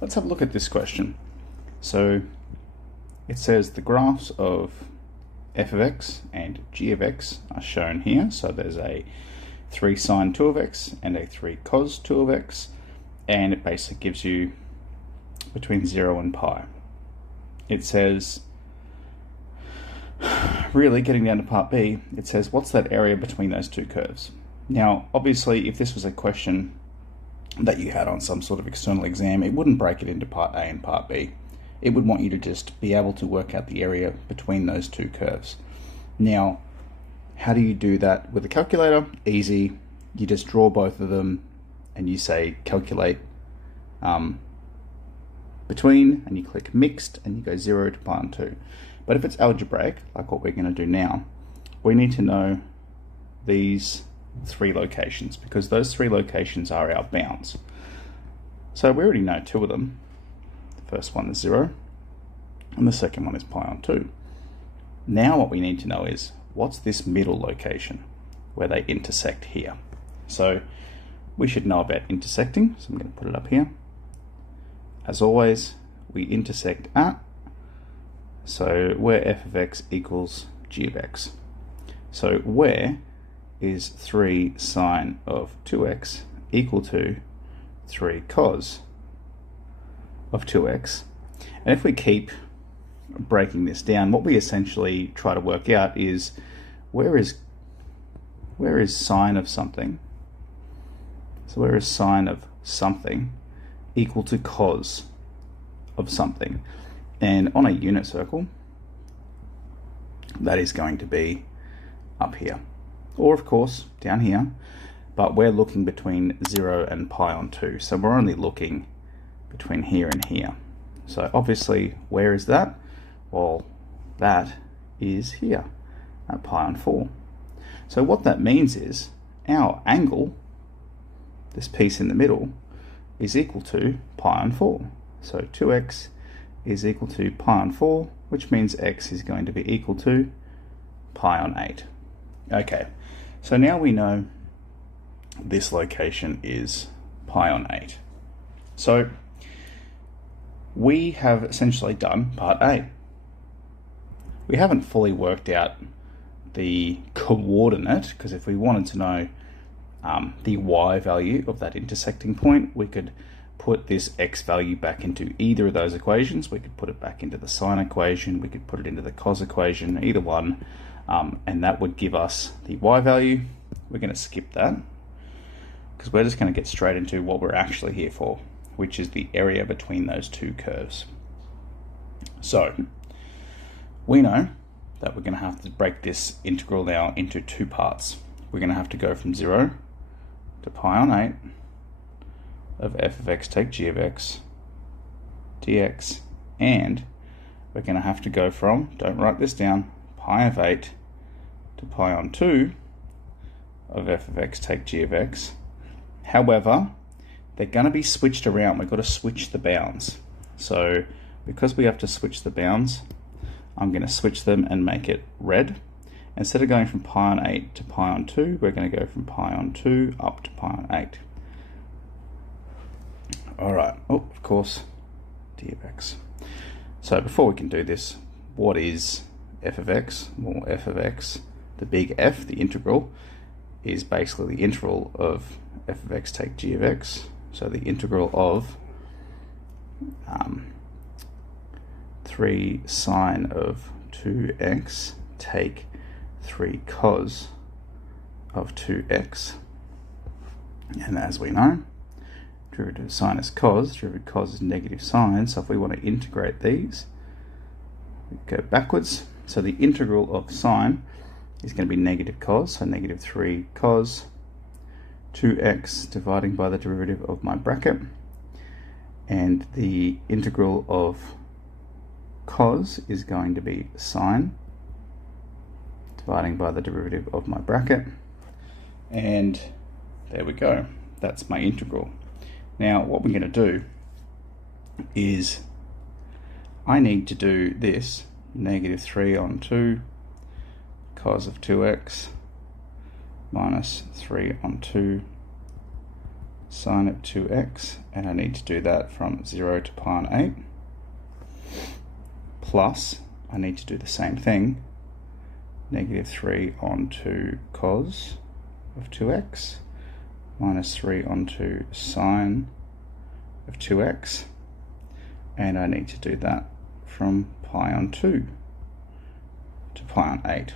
Let's have a look at this question. So it says the graphs of f of x and g of x are shown here. So there's a 3 sine 2 of x and a 3 cos 2 of x, and it basically gives you between 0 and pi. It says, really getting down to part B, it says what's that area between those two curves? Now obviously if this was a question that you had on some sort of external exam, it wouldn't break it into part A and part B. It would want you to just be able to work out the area between those two curves. Now, how do you do that with a calculator? Easy. You just draw both of them and you say calculate between, and you click mixed and you go 0 to pi on 2. But if it's algebraic, like what we're going to do now, we need to know these 3 locations, because those 3 locations are our bounds. So we already know 2 of them. The first one is 0 and the second one is pi on 2. Now what we need to know is what's this middle location where they intersect here. So we should know about intersecting, so I'm going to put it up here. As always, we intersect at, so where f of x equals g of x. So where is 3 sine of 2x equal to 3 cos of 2x. And if we keep breaking this down, what we essentially try to work out is where is sine of something, so where is sine of something equal to cos of something. And on a unit circle, that is going to be up here, or of course down here, but we're looking between 0 and pi on 2, so we're only looking between here and here. So obviously, where is that? Well, that is here at pi on 4. So what that means is our angle, this piece in the middle, is equal to pi on 4. So 2x is equal to pi on 4, which means x is going to be equal to pi on 8. Okay, so now we know this location is pi on 8. So we have essentially done part A. We haven't fully worked out the coordinate, because if we wanted to know the y value of that intersecting point, we could put this x value back into either of those equations. We could put it back into the sine equation, we could put it into the cos equation, either one, and that would give us the y value. We're going to skip that because we're just going to get straight into what we're actually here for, which is the area between those two curves. So we know that we're going to have to break this integral now into 2 parts. We're going to have to go from 0 to pi on 8 of f of x take g of x dx, and we're going to have to go from, don't write this down, pi of 8 to pi on 2 of f of x take g of x. However, they're going to be switched around. We've got to switch the bounds. So because we have to switch the bounds, I'm going to switch them and make it red. Instead of going from pi on 8 to pi on 2, we're going to go from pi on 2 up to pi on 8. Alright, oh, of course, d of x. So before we can do this, what is f of x? Well, f of x, the big F, the integral, is basically the integral of f of x take g of x. So the integral of 3 sine of 2x take 3 cos of 2x. And as we know, derivative of sine is cos, derivative of cos is negative sine, so if we want to integrate these, we go backwards. So the integral of sine is going to be negative cos, so negative 3 cos 2x dividing by the derivative of my bracket, and the integral of cos is going to be sine dividing by the derivative of my bracket, and there we go, that's my integral. Now what we're going to do is I need to do this, negative 3 on 2 cos of 2x minus 3 on 2 sine of 2x, and I need to do that from 0 to pi on 8, plus I need to do the same thing, negative 3 on 2 cos of 2x, minus 3 on 2 sine of 2x, and I need to do that from pi on 2 to pi on 8.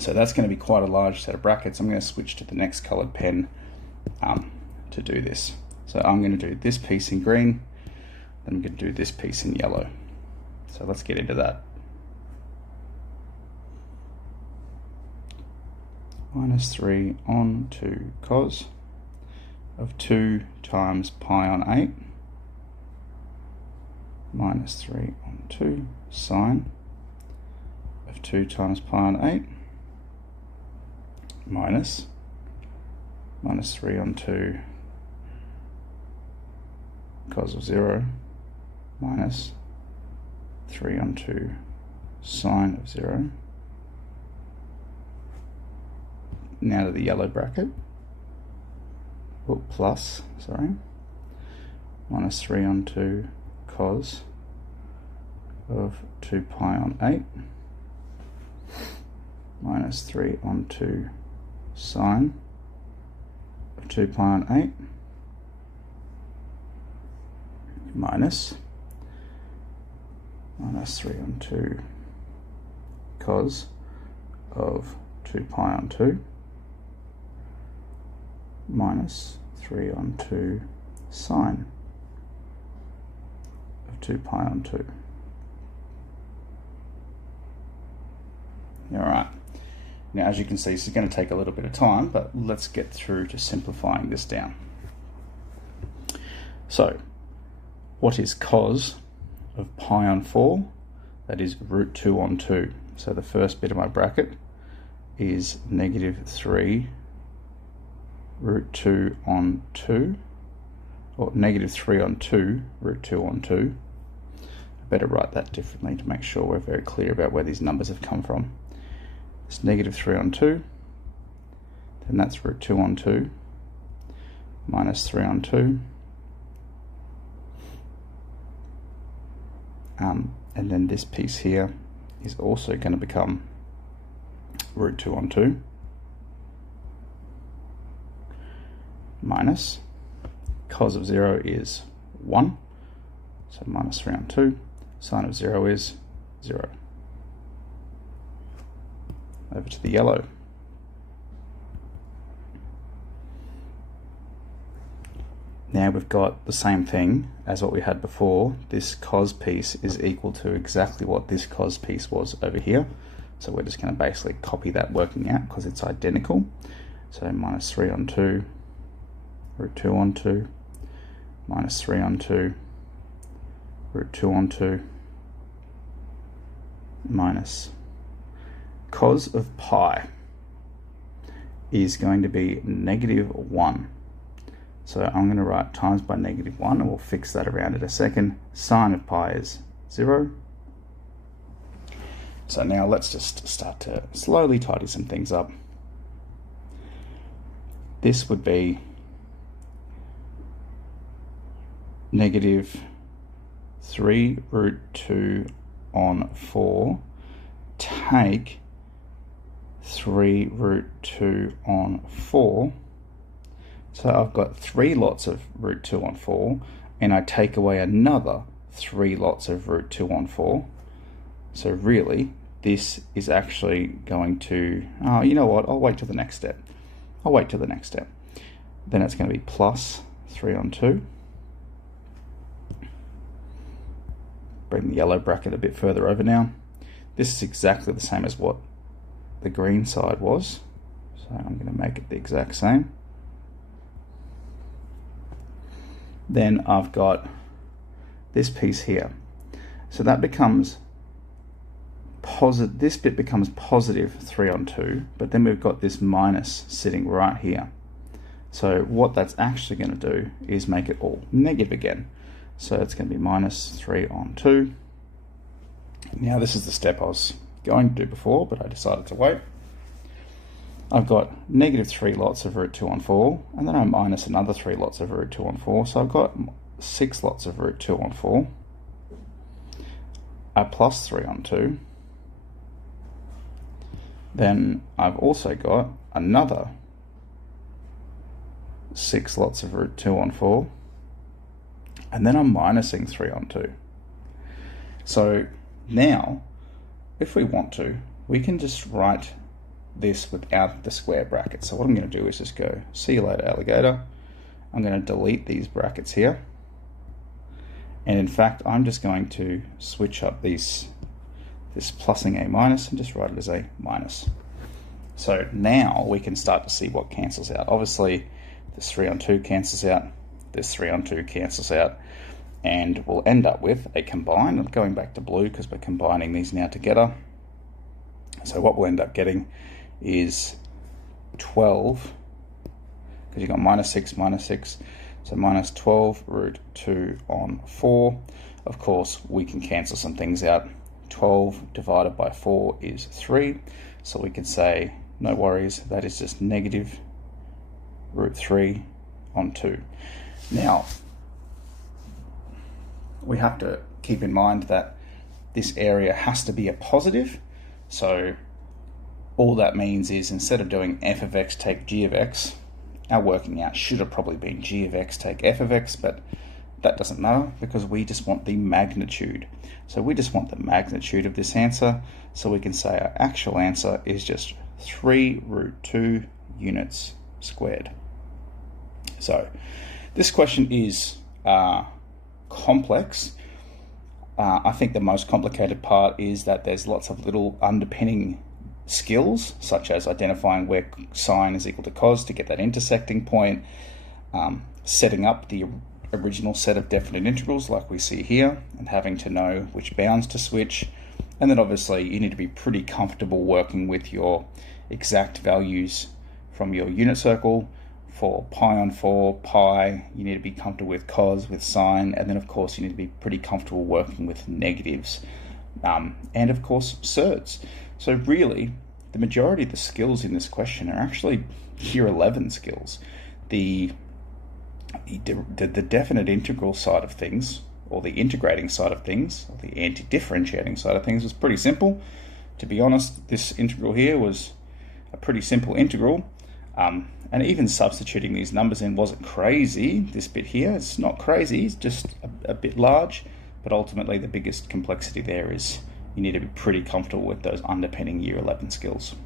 So that's going to be quite a large set of brackets. I'm going to switch to the next coloured pen to do this. So I'm going to do this piece in green, then I'm going to do this piece in yellow. So let's get into that. Minus 3 on 2 cos of 2 times pi on 8, minus 3 on 2 sine of 2 times pi on 8, minus 3 on 2 cos of 0, minus 3 on 2 sine of 0. Now to the yellow bracket, plus, minus 3 on 2 cos of 2 pi on 8, minus 3 on 2 sine of 2 pi on 8, minus 3 on 2 cos of 2 pi on 2, minus 3 on 2 sine of 2 pi on 2. Alright, now as you can see, this is going to take a little bit of time, but let's get through to simplifying this down. So, what is cos of pi on 4? That is root 2 on 2. So the first bit of my bracket is negative 3 root 2 on 2, or negative 3 on 2 root 2 on 2. I better write that differently to make sure we're very clear about where these numbers have come from. It's negative 3 on 2, then that's root 2 on 2, minus 3 on 2, and then this piece here is also going to become root 2 on 2, minus cos of 0 is 1, so minus 3 on 2, sine of 0 is 0. Over to the yellow. Now we've got the same thing as what we had before. This cos piece is equal to exactly what this cos piece was over here. So we're just going to basically copy that working out because it's identical. So minus 3 on 2, root 2 on 2, minus 3 on 2, root 2 on 2, minus cos of pi is going to be negative 1. So I'm going to write times by negative 1, and we'll fix that around in a second. Sine of pi is 0. So now let's just start to slowly tidy some things up. This would be negative 3 root 2 on 4, take 3 root 2 on 4. So I've got 3 lots of root 2 on 4, and I take away another 3 lots of root 2 on 4. So really, this is actually going to, you know what, I'll wait till the next step. Then it's going to be plus 3 on 2. Bring the yellow bracket a bit further over now. This is exactly the same as what the green side was. So I'm going to make it the exact same. Then I've got this piece here. So that becomes positive, this bit becomes positive 3 on 2, but then we've got this minus sitting right here. So what that's actually going to do is make it all negative again. So it's going to be minus 3 on 2. Now this is the step I was going to do before, but I decided to wait. I've got negative 3 lots of root 2 on 4, and then I minus another 3 lots of root 2 on 4, so I've got 6 lots of root 2 on 4. I plus 3 on 2. Then I've also got another 6 lots of root 2 on 4, and then I'm minusing 3 on 2. So now, if we want to, we can just write this without the square brackets. So what I'm going to do is just go, see you later, alligator. I'm going to delete these brackets here. And in fact, I'm just going to switch up this plusing a minus and just write it as a minus. So now we can start to see what cancels out. Obviously, this 3 on 2 cancels out, this 3 on 2 cancels out, and we'll end up with a combine. I'm going back to blue because we're combining these now together. So what we'll end up getting is 12, because you've got minus 6, so minus 12 root 2 on 4. Of course, we can cancel some things out. 12 divided by 4 is 3, so we can say, no worries, that is just negative root 3 on 2. Now, we have to keep in mind that this area has to be a positive, so all that means is instead of doing f of x take g of x, our working out should have probably been g of x take f of x, but that doesn't matter because we just want the magnitude. So we just want the magnitude of this answer, so we can say our actual answer is just 3 root 2 units squared. So this question is complex. I think the most complicated part is that there's lots of little underpinning skills, such as identifying where sine is equal to cos to get that intersecting point, setting up the original set of definite integrals like we see here, and having to know which bounds to switch. And then obviously you need to be pretty comfortable working with your exact values from your unit circle. For pi on 4, pi, you need to be comfortable with cos, with sine, and then of course you need to be pretty comfortable working with negatives, and of course surds. So really, the majority of the skills in this question are actually year 11 skills. The definite integral side of things, or the integrating side of things, or the anti-differentiating side of things was pretty simple. To be honest, this integral here was a pretty simple integral. And even substituting these numbers in wasn't crazy. This bit here, it's not crazy, it's just a bit large, but ultimately the biggest complexity there is you need to be pretty comfortable with those underpinning year 11 skills.